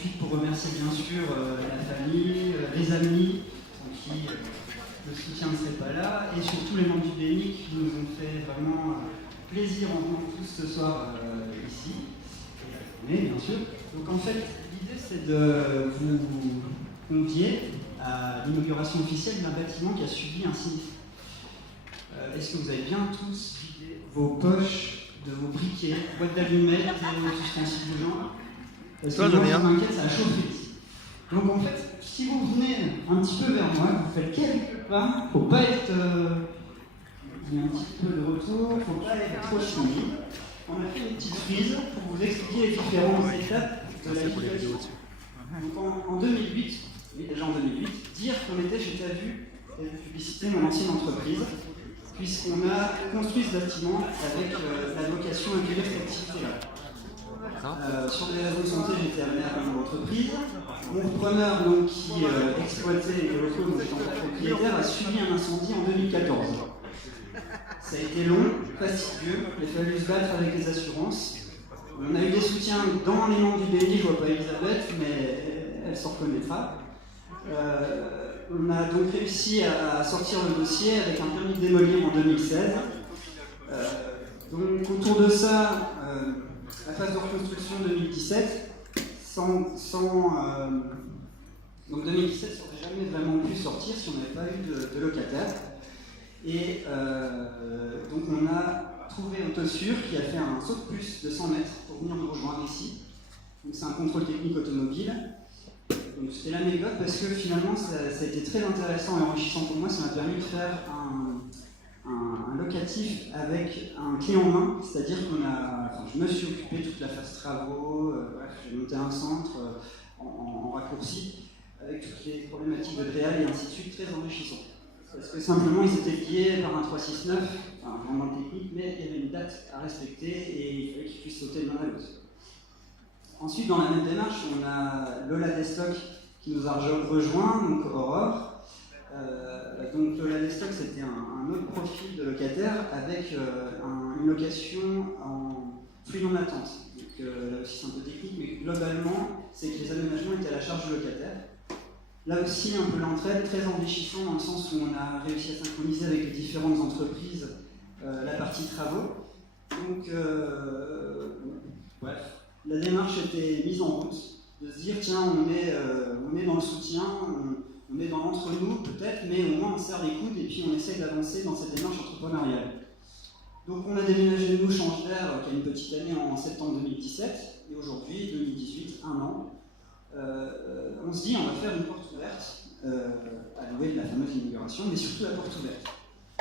profite pour remercier bien sûr la famille, les amis, sans qui le soutien ne serait pas là, et surtout les membres du BNI qui nous ont fait vraiment plaisir en venant tous ce soir ici, et bien sûr. Donc en fait, l'idée c'est de vous convier à l'inauguration officielle d'un bâtiment qui a subi un sinistre. Est-ce que vous avez bien tous vidé vos poches de vos briquets, boîtes d'allumettes et vos ustensiles de genre? Parce que moi, je m'inquiète, ça a chauffé ici. Donc en fait, si vous venez un petit peu vers moi, vous faites quelques pas, faut pas être... il y a un petit peu de retour, faut pas être trop timide. On a fait une petite frise pour vous expliquer les différentes étapes de la situation. Donc en 2008, oui déjà en 2008, dire qu'on était chez Tavu et de publicité mon ancienne entreprise, puisqu'on a construit ce bâtiment avec la vocation d'accueillir cette activité-là. Sur des raisons de santé, j'étais amené à prendre l'entreprise. Mon preneur donc, qui exploitait les locaux dont j'étais encore propriétaire a subi un incendie en 2014. Ça a été long, fastidieux, il a fallu se battre avec les assurances. On a eu des soutiens dans les membres du BNI, je ne vois pas Elisabeth, mais elle s'en reconnaîtra. On a donc réussi à sortir le dossier avec un permis de démolir en 2016. Donc autour de ça, la phase de reconstruction 2017, donc 2017, ça n'aurait jamais vraiment pu sortir si on n'avait pas eu de locataire. Et donc on a trouvé Autosur qui a fait un saut de puce de 100 mètres pour venir nous rejoindre ici. Donc c'est un contrôle technique automobile. Donc c'était l'anecdote parce que finalement ça a été très intéressant et enrichissant pour moi. Ça m'a permis de faire un locatif avec un clé en main, c'est-à-dire je me suis occupé toute la phase travaux, bref, j'ai monté un centre en raccourci avec toutes les problématiques de réal et ainsi de suite, très enrichissant. Parce que simplement ils étaient liés par un 369, enfin vraiment technique, mais il y avait une date à respecter et il fallait qu'ils puissent sauter de l'un à l'autre. Ensuite, dans la même démarche, on a Lola Destock qui nous a rejoint, donc Aurore. Donc Lola Destock, c'était un autre profil de locataire avec une location en flux non attente. Donc là aussi c'est un peu technique, mais globalement, c'est que les aménagements étaient à la charge du locataire. Là aussi, un peu l'entraide, très enrichissant dans le sens où on a réussi à synchroniser avec les différentes entreprises la partie travaux. Donc, bref, la démarche était mise en route, de se dire tiens, on est dans le soutien, on est dans l'entre-nous peut-être, mais au moins on serre les coudes et puis on essaie d'avancer dans cette démarche entrepreneuriale. Donc on a déménagé nous Change-D'air, qui a une petite année en septembre 2017, et aujourd'hui, 2018, un an. On se dit on va faire une porte ouverte à louer de la fameuse inauguration, mais surtout la porte ouverte.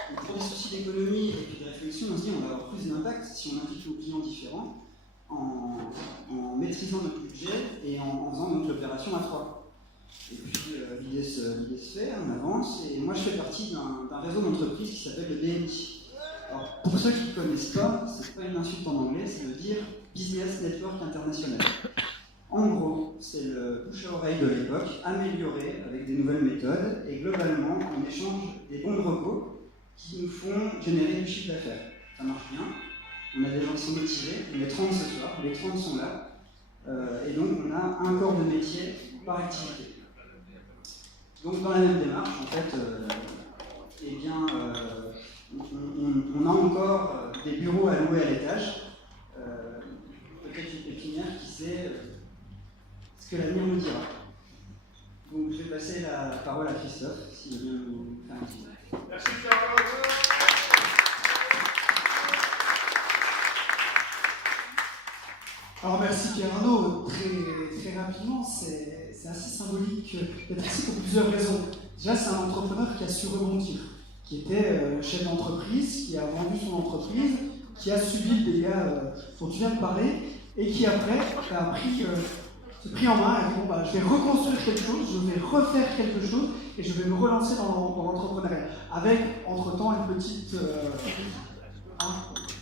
Donc pour des soucis d'économie et puis de réflexion, on se dit on va avoir plus d'impact si on invite nos clients différents en maîtrisant notre budget et en faisant donc l'opération à 3. Et puis l'idée se fait, on avance, et moi je fais partie d'un réseau d'entreprises qui s'appelle le BNI. Alors pour ceux qui ne connaissent pas, c'est pas une insulte en anglais, ça veut dire Business Network International. En gros, c'est le bouche à oreille de l'époque, amélioré avec des nouvelles méthodes, et globalement, on échange des bons de repos qui nous font générer du chiffre d'affaires. Ça marche bien, on a des gens qui sont motivés, on est 30 ce soir, les 30 sont là, et donc on a un corps de métier par activité. Donc dans la même démarche, en fait, on a encore des bureaux à louer à l'étage, peut-être une pépinière qui sait ce que l'avenir nous dira. Donc je vais passer la parole à Christophe, s'il veut bien nous faire un petit mot. Merci Pierre. Alors merci Pierre-Arnaud, très rapidement, c'est assez symbolique d'être ici pour plusieurs raisons. Déjà c'est un entrepreneur qui a su rebondir, qui était chef d'entreprise, qui a vendu son entreprise, qui a subi le dégât dont tu viens de parler, et qui après s'est pris en main et a dit bon je vais reconstruire quelque chose, je vais refaire quelque chose et je vais me relancer dans l'entrepreneuriat. Avec entre-temps une petite...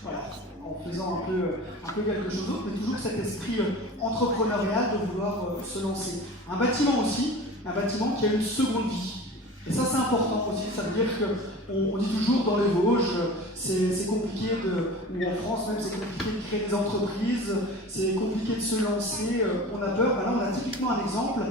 voilà, en faisant un peu quelque chose d'autre, mais toujours cet esprit entrepreneurial de vouloir se lancer. Un bâtiment aussi, un bâtiment qui a une seconde vie. Et ça c'est important aussi, ça veut dire que On dit toujours dans les Vosges, c'est compliqué ou en France même, c'est compliqué de créer des entreprises, c'est compliqué de se lancer, on a peur. Ben là, on a typiquement un exemple,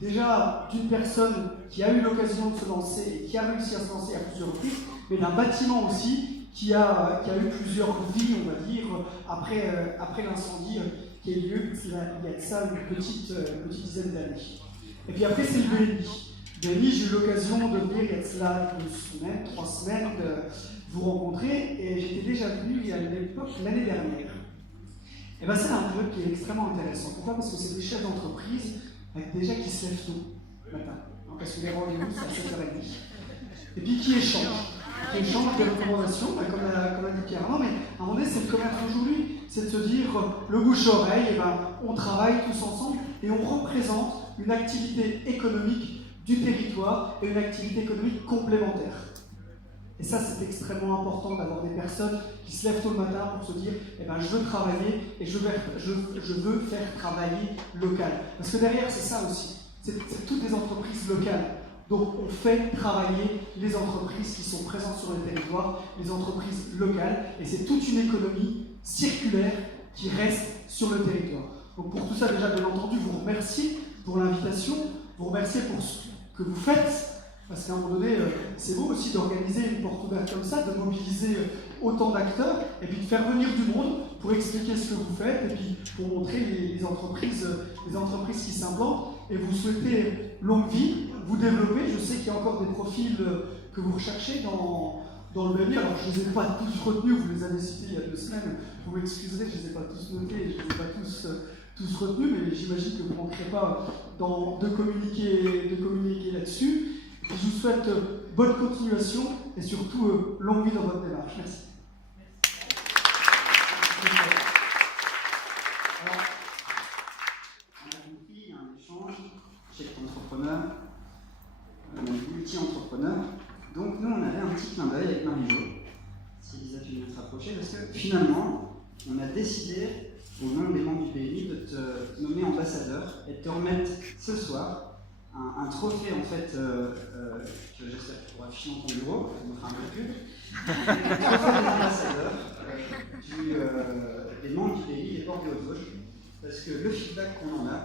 déjà d'une personne qui a eu l'occasion de se lancer et qui a réussi à se lancer à plusieurs reprises, mais d'un bâtiment aussi qui a eu plusieurs vies, on va dire, après l'incendie qui a eu lieu il y a de ça une petite dizaine d'années. Et puis après, c'est le BNI. BNI, j'ai eu l'occasion de venir il y a de cela 2 semaines, 3 semaines, de vous rencontrer, et j'étais déjà venu à l'époque l'année dernière. Et bien c'est un club qui est extrêmement intéressant. Pourquoi? Parce que c'est des chefs d'entreprise avec déjà qui se lèvent tôt le matin, hein, parce que les rendez-vous c'est à 7h30. Et puis qui échangent des recommandations, comme a dit Pierre. Non, mais à un moment donné, c'est le commerce d'aujourd'hui, c'est de se dire, le bouche-oreille, et ben, on travaille tous ensemble et on représente une activité économique du territoire et une activité économique complémentaire. Et ça, c'est extrêmement important d'avoir des personnes qui se lèvent tôt le matin pour se dire, eh ben, je veux travailler et je veux faire travailler local. Parce que derrière, c'est ça aussi. C'est toutes des entreprises locales. Donc, on fait travailler les entreprises qui sont présentes sur le territoire, les entreprises locales, et c'est toute une économie circulaire qui reste sur le territoire. Donc, pour tout ça, déjà, bien entendu, vous remercier pour l'invitation, vous remercier pour ce que vous faites, parce qu'à un moment donné, c'est beau aussi d'organiser une porte ouverte comme ça, de mobiliser autant d'acteurs, et puis de faire venir du monde pour expliquer ce que vous faites, et puis pour montrer les entreprises qui s'implantent, et vous souhaitez longue vie, vous développez. Je sais qu'il y a encore des profils que vous recherchez dans le BNI. Alors je ne les ai pas tous retenus, vous les avez cités il y a 2 semaines, vous m'excuserez, je ne les ai pas tous notés, je ne les ai pas tous retenus, mais j'imagine que vous ne manquerez pas de communiquer là-dessus. Et je vous souhaite bonne continuation et surtout longue vie dans votre démarche. Merci. Alors, on a compris, il y a un échange chez l'entrepreneur, multi-entrepreneur. Donc nous, on avait un petit clin d'œil avec Marie-Jo, si Lisa tu viens te rapprocher, parce que finalement, on a décidé, au nom des membres du BNI, de te nommer ambassadeur et de te remettre ce soir un trophée en fait que j'espère que tu pourras afficher dans ton bureau, ça nous fera un peu de pub. Un trophée des ambassadeurs des membres du BNI des Portes des Hautes-Vosges, parce que le feedback qu'on en a,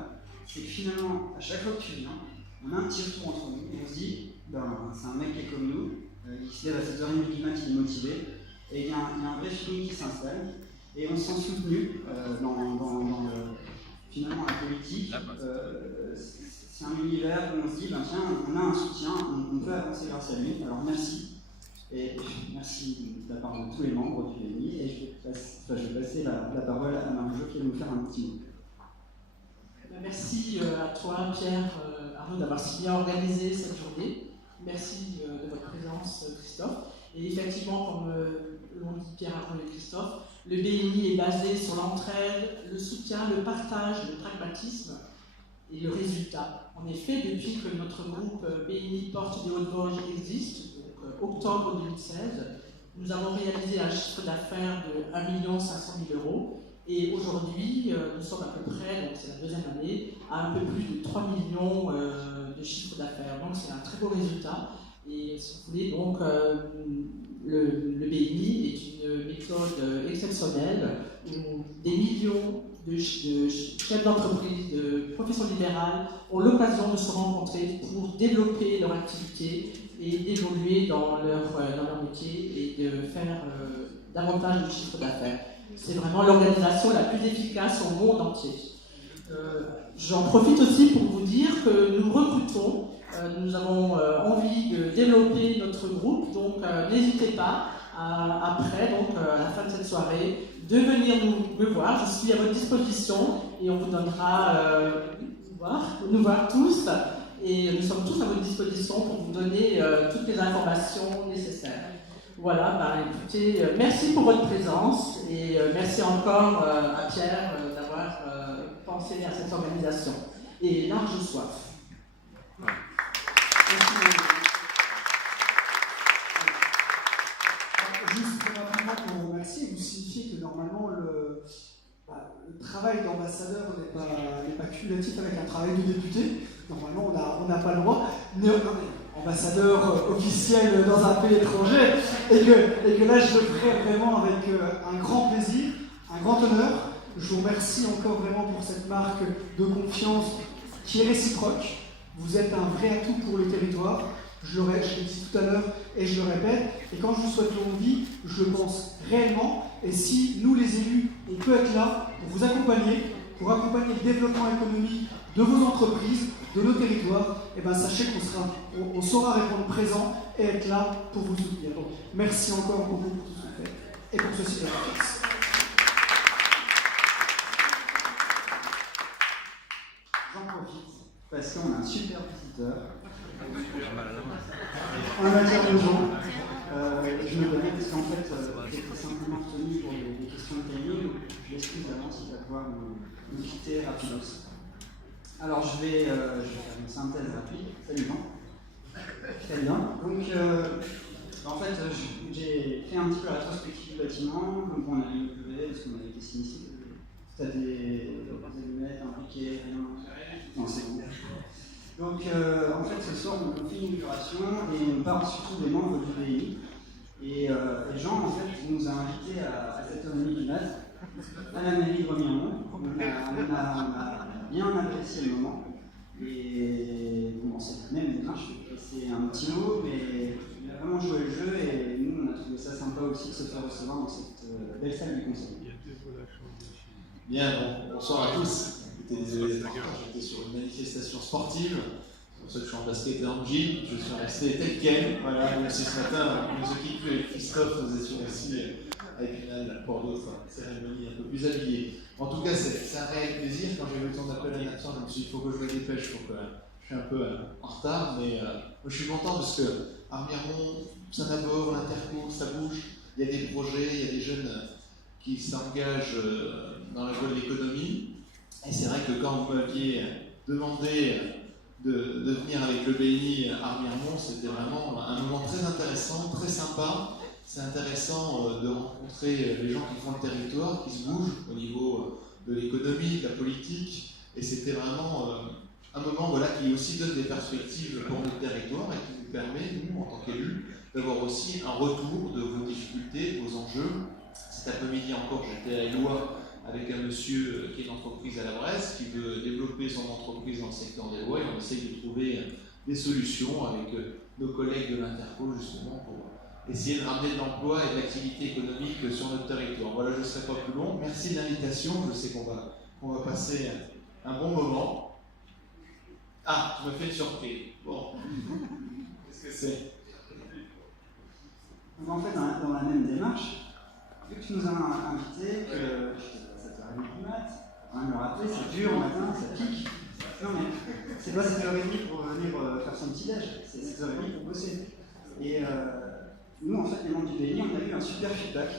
c'est que finalement, à chaque fois que tu viens, on a un petit retour entre nous et on se dit, ben, c'est un mec qui est comme nous, il se lève à 7h30 du matin, il est motivé, et il y a un vrai feeling qui s'installe, et on se sent soutenu finalement la politique. C'est un univers où on se dit, ben tiens, on a un soutien, on peut avancer grâce à lui, alors merci. Et merci de la part de tous les membres du BNI, et je vais passer la parole à Marie-Jo qui va nous faire un petit mot. Merci à toi, Pierre, Arnaud, d'avoir si bien organisé cette journée. Merci de votre présence, Christophe. Et effectivement, comme l'ont dit Pierre, Arnaud et Christophe, le BNI est basé sur l'entraide, le soutien, le partage, le pragmatisme et le résultat. En effet, depuis que notre groupe BNI Portes des Hautes-Vosges existe, donc octobre 2016, nous avons réalisé un chiffre d'affaires de 1 500 000 €. Et aujourd'hui, nous sommes à peu près, donc c'est la 2e année, à un peu plus de 3 millions de chiffre d'affaires. Donc c'est un très beau résultat. Et si vous voulez, donc le BNI est une méthode exceptionnelle où des millions de chefs d'entreprise, de professions libérales ont l'occasion de se rencontrer pour développer leur activité et d'évoluer dans leur métier et de faire davantage de chiffre d'affaires. C'est vraiment l'organisation la plus efficace au monde entier. J'en profite aussi pour vous dire que nous recrutons, nous avons envie de développer notre groupe, donc n'hésitez pas après, donc à la fin de cette soirée, de venir me voir. Je suis à votre disposition et on vous donnera nous voir tous et nous sommes tous à votre disposition pour vous donner toutes les informations nécessaires. Voilà, écoutez, merci pour votre présence et merci encore à Pierre d'avoir pensé à cette organisation. Et large soif. Merci. Juste très rapidement pour vous remercier, vous signifiez que normalement le travail d'ambassadeur n'est pas cumulatif avec un travail de député. Normalement, on n'a pas le droit. ambassadeur officiel dans un pays étranger, et que là je le ferai vraiment avec un grand plaisir, un grand honneur. Je vous remercie encore vraiment pour cette marque de confiance qui est réciproque. Vous êtes un vrai atout pour le territoire, je l'ai dit tout à l'heure et je le répète, et quand je vous souhaite longue vie, je le pense réellement, et si nous les élus, on peut être là pour vous accompagner, pour accompagner le développement économique de vos entreprises, de nos territoires, et bien sachez qu'on saura répondre présent et être là pour vous soutenir. Donc, merci encore beaucoup pour tout ce que vous faites et pour ceci de la confiance. J'en profite parce qu'on a un super visiteur en matière de gens. Je me connais parce qu'en fait, j'étais simplement retenu pour des questions de timing. Je l'excuse d'avance, il va pouvoir nous quitter rapidement. Alors je vais faire une synthèse rapide. Salut Jean. Très bien. Donc en fait, j'ai fait un petit peu la rétrospective du bâtiment, donc on a eu le levé parce qu'on avait été sinistre. Tu as des allumettes impliquées, rien. Non, c'est bon. Donc en fait ce soir on fait une inauguration et on parle surtout des membres du BI. Et Jean en fait nous a invités à 7h30 du mat à la mairie de Remiremont. On a bien apprécié le moment. Et bon, cette même je vais passer un petit mot, mais il a vraiment joué le jeu et nous on a trouvé ça sympa aussi de se faire recevoir dans cette belle salle du conseil. Bien, bonsoir à tous. Désolé d'être en retard, j'étais sur une manifestation sportive. C'est pour ça que je suis en basket et en jean. Je suis resté tel quel. Voilà, même si ce matin, on nous occupe avec Christophe, nous étions aussi avec une pour d'autres cérémonies un peu plus habillées. En tout cas, c'est un réel plaisir. Quand j'ai vu le temps d'appeler la nation, je me suis dit, il faut que je me dépêche. Je suis un peu en retard, mais moi, je suis content parce que Remiremont, Saint-Nabord, l'Interco, ça bouge. Il y a des projets, il y a des jeunes qui s'engagent dans la voie de l'économie. Et c'est vrai que quand vous m'aviez demandé de venir avec le BNI à Remiremont, c'était vraiment un moment très intéressant, très sympa. C'est intéressant de rencontrer les gens qui font le territoire, qui se bougent au niveau de l'économie, de la politique. Et c'était vraiment un moment qui aussi donne des perspectives pour notre territoire et qui nous permet, nous, en tant qu'élus, d'avoir aussi un retour de vos difficultés, vos enjeux. Cet après-midi encore, j'étais à Éloie avec un monsieur qui est une entreprise à la Bresse, qui veut développer son entreprise dans le secteur des lois, et on essaye de trouver des solutions avec nos collègues de l'Interco, justement, pour essayer de ramener de l'emploi et de l'activité économique sur notre territoire. Voilà, je ne serai pas plus long. Merci de l'invitation, je sais qu'on va passer un bon moment. Ah, tu me fais une surprise. Bon, qu'est-ce que c'est? Donc en fait, dans la même démarche, vu que tu nous as invités, ça t'arrive du mat, on va me le rappeler, c'est dur au matin, ça pique. Non mais c'est pas 7h30 pour venir faire son petit déj, c'est 7h30 pour bosser. Et nous en fait, les membres du BNI, on a eu un super feedback.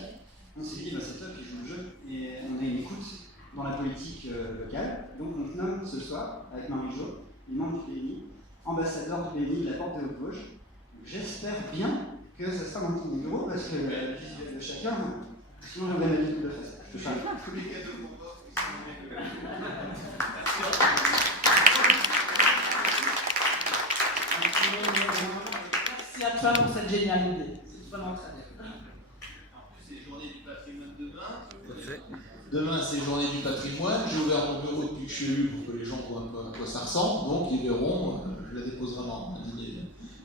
On s'est dit, c'est top, ils jouent le jeu, et on a une écoute dans la politique locale. Donc on te nomme ce soir, avec Marie-Jo, les membres du BNI, ambassadeurs du BNI de la Porte de Haute-Vosges. J'espère bien que ça sera dans ton bureau parce que le visuel de chacun, sinon j'aurais ma vie de face. Je te parle. Tous les cadeaux qu'on offre, Merci à toi pour cette géniale idée. C'est vraiment très bien. En plus, c'est journée du patrimoine demain. Demain, c'est journée du patrimoine. J'ai ouvert mon bureau depuis que je suis élu pour que les gens voient un peu à quoi ça ressemble. Donc, ils verront. Je la déposerai dans un dîner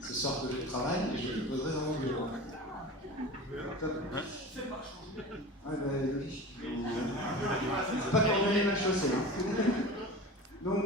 ce soir que je travaille et je le poserai dans mon bureau. Ah bah oui. C'est pas pour donner mal chaussée. Donc,